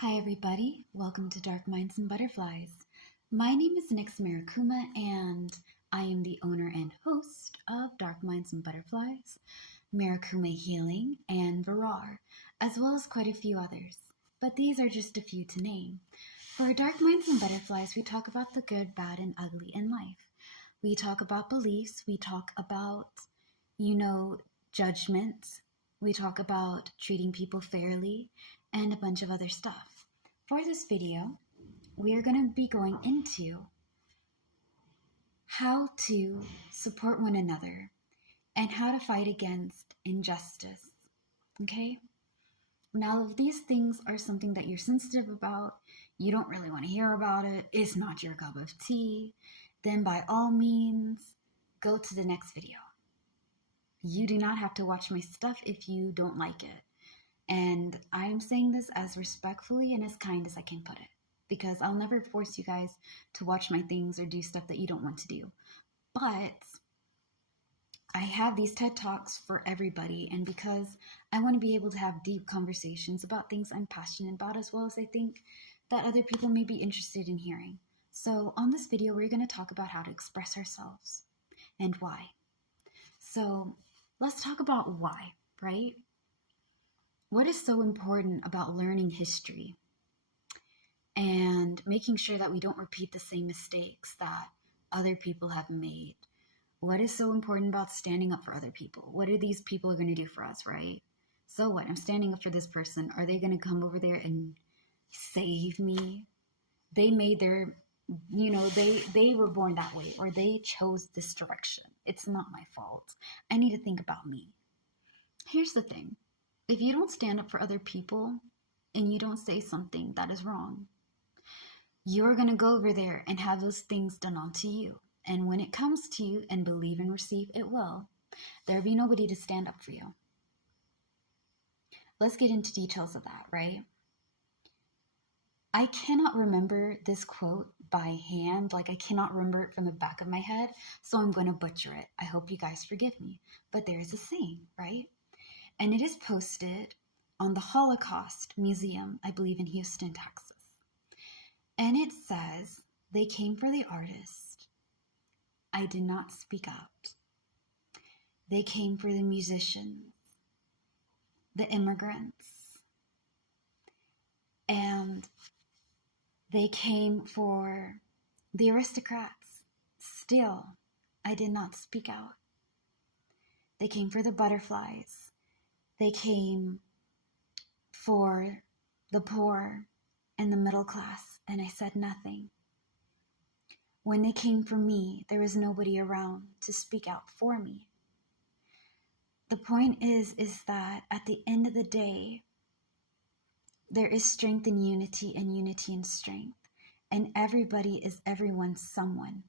Hi everybody, welcome to Dark Minds and Butterflies. My name is Nix Marakuma and I am the owner and host of Dark Minds and Butterflies, Marakuma Healing, and Virar, as well as quite a few others. But these are just a few to name. For Dark Minds and Butterflies, we talk about the good, bad, and ugly in life. We talk about beliefs, we talk about, judgments, we talk about treating people fairly, and a bunch of other stuff. For this video, we are going to be going into how to support one another and how to fight against injustice. Okay? Now, if these things are something that you're sensitive about, you don't really want to hear about it, it's not your cup of tea, then by all means, go to the next video. You do not have to watch my stuff if you don't like it. And I'm saying this as respectfully and as kind as I can put it, because I'll never force you guys to watch my things or do stuff that you don't want to do. But I have these TED Talks for everybody, and because I want to be able to have deep conversations about things I'm passionate about, as well as I think that other people may be interested in hearing. So on this video, we're going to talk about how to express ourselves and why. So let's talk about why, right? What is so important about learning history and making sure that we don't repeat the same mistakes that other people have made? What is so important about standing up for other people? What are these people going to do for us, right? So what? I'm standing up for this person. Are they going to come over there and save me? They made their, they were born that way, or they chose this direction. It's not my fault. I need to think about me. Here's the thing. If you don't stand up for other people and you don't say something that is wrong, you're going to go over there and have those things done onto you. And when it comes to you, and believe and receive it will, there'll be nobody to stand up for you. Let's get into details of that, right? I cannot remember this quote by hand, like I cannot remember it from the back of my head, so I'm going to butcher it. I hope you guys forgive me. But there is a saying, right? And it is posted on the Holocaust Museum, I believe in Houston, Texas. And it says, "They came for the artist. I did not speak out. They came for the musicians, the immigrants, and they came for the aristocrats. Still, I did not speak out. They came for the butterflies. They came for the poor and the middle class, and I said nothing. When they came for me, there was nobody around to speak out for me." The point is that at the end of the day, there is strength in unity and unity in strength, and everybody is everyone's someone.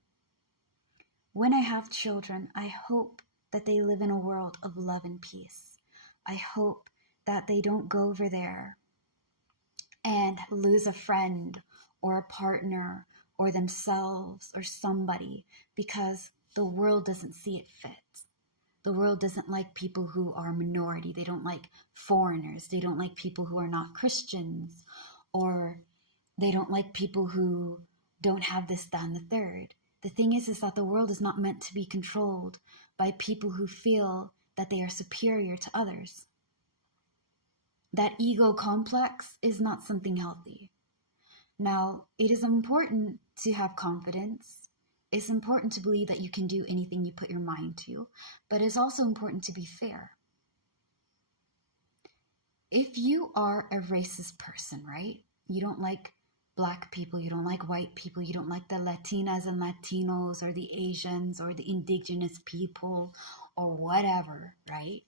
When I have children, I hope that they live in a world of love and peace. I hope that they don't go over there and lose a friend or a partner or themselves or somebody because the world doesn't see it fit. The world doesn't like people who are minority. They don't like foreigners. They don't like people who are not Christians, or they don't like people who don't have this, that, and the third. The thing is that the world is not meant to be controlled by people who feel that they are superior to others. That ego complex is not something healthy. Now, it is important to have confidence. It's important to believe that you can do anything you put your mind to, but it's also important to be fair. If you are a racist person, right? You don't like Black people, you don't like white people, you don't like the Latinas and Latinos or the Asians or the indigenous people or whatever, right?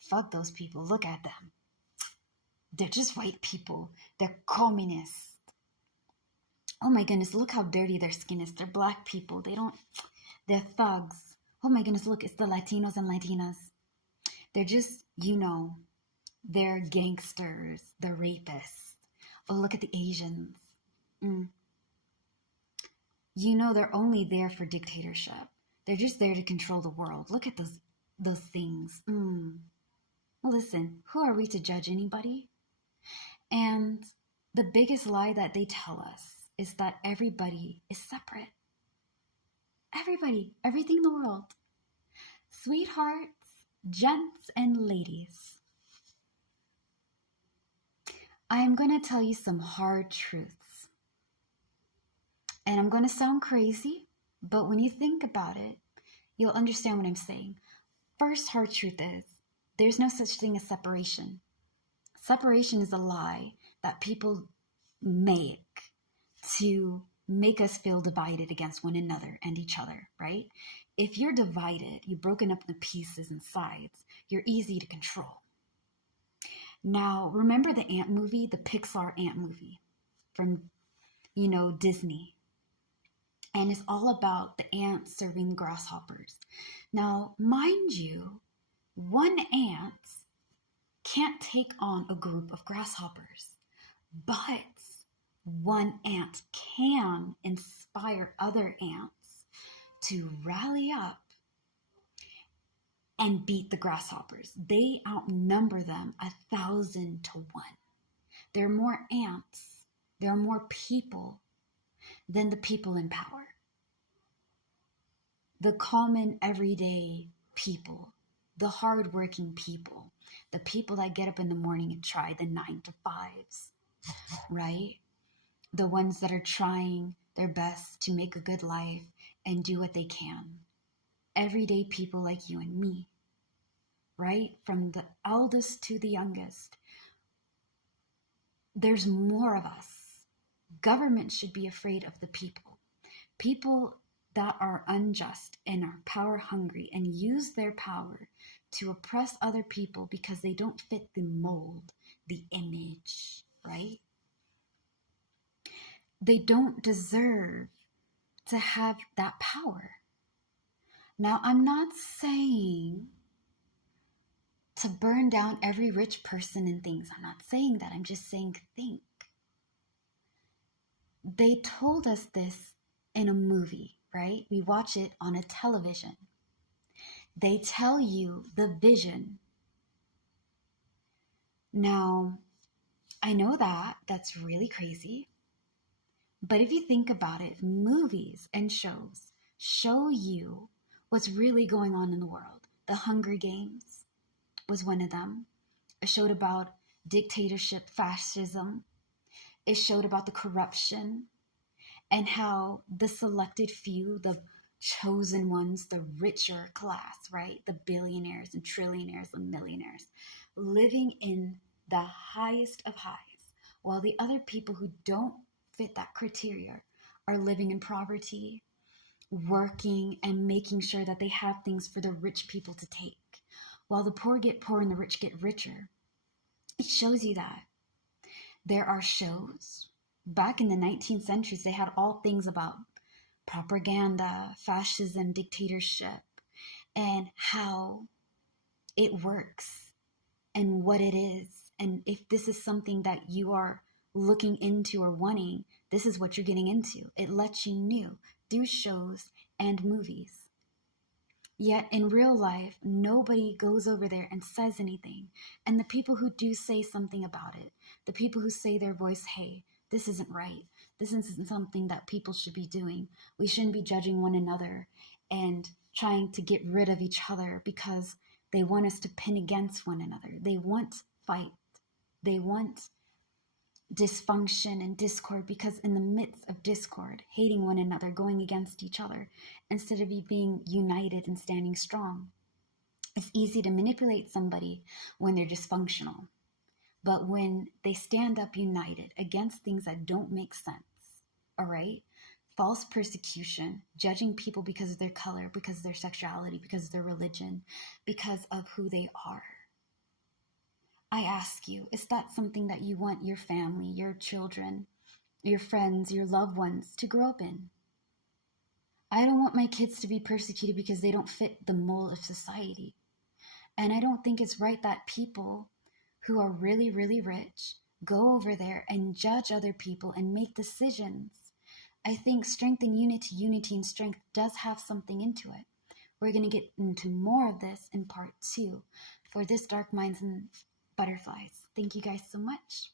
Fuck those people. Look at them. They're just white people. They're communists. Oh my goodness, look how dirty their skin is. They're Black people. They're thugs. Oh my goodness, look, it's the Latinos and Latinas. They're just, they're gangsters, they're rapists. Oh, look at the Asians. They're only there for dictatorship. They're just there to control the world. Look at those things. Listen, who are we to judge anybody? And The biggest lie that they tell us is that everybody is separate. Everybody, everything in the world. Sweethearts, gents, and ladies. I am going to tell you some hard truths. And I'm going to sound crazy, but when you think about it, you'll understand what I'm saying. First hard truth is, there's no such thing as separation. Separation is a lie that people make to make us feel divided against one another and each other, right? If you're divided, you're broken up into pieces and sides, you're easy to control. Now, remember the ant movie, the Pixar ant movie from, Disney? And it's all about the ants serving grasshoppers. Now, mind you, one ant can't take on a group of grasshoppers, but one ant can inspire other ants to rally up and beat the grasshoppers. They outnumber them 1,000 to 1. There are more ants, there are more people than the people in power. The common everyday people, the hardworking people, the people that get up in the morning and try the 9 to 5s, right? The ones that are trying their best to make a good life and do what they can. Everyday people like you and me, right? From the eldest to the youngest. There's more of us. Government should be afraid of the people. People that are unjust and are power hungry and use their power to oppress other people because they don't fit the mold, the image, right? They don't deserve to have that power. Now, I'm not saying to burn down every rich person and things. I'm not saying that. I'm just saying think. They told us this in a movie, right? We watch it on a television. They tell you the vision. Now, I know that that's really crazy. But if you think about it, movies and shows show you what's really going on in the world. The Hunger Games was one of them. It showed about dictatorship, fascism. It showed about the corruption and how the selected few, the chosen ones, the richer class, right? The billionaires and trillionaires and millionaires, living in the highest of highs, while the other people who don't fit that criteria are living in poverty, working and making sure that they have things for the rich people to take, while the poor get poor and the rich get richer. It shows you that. There are shows. Back in the 19th centuries, they had all things about propaganda, fascism, dictatorship, and how it works and what it is. And if this is something that you are looking into or wanting, this is what you're getting into. It lets you know through shows and movies. Yet in real life, nobody goes over there and says anything. And the people who do say something about it, the people who say their voice, hey, this isn't right. This isn't something that people should be doing. We shouldn't be judging one another and trying to get rid of each other because they want us to pin against one another. They want fight. They want dysfunction and discord, because in the midst of discord, hating one another, going against each other, instead of being united and standing strong, it's easy to manipulate somebody when they're dysfunctional. But when they stand up united against things that don't make sense, all right? False persecution, judging people because of their color, because of their sexuality, because of their religion, because of who they are. I ask you, is that something that you want your family, your children, your friends, your loved ones to grow up in? I don't want my kids to be persecuted because they don't fit the mold of society. And I don't think it's right that people who are really, really rich go over there and judge other people and make decisions. I think strength and unity and strength does have something into it. We're going to get into more of this in part 2 for this Dark Minds and Butterflies. Thank you guys so much.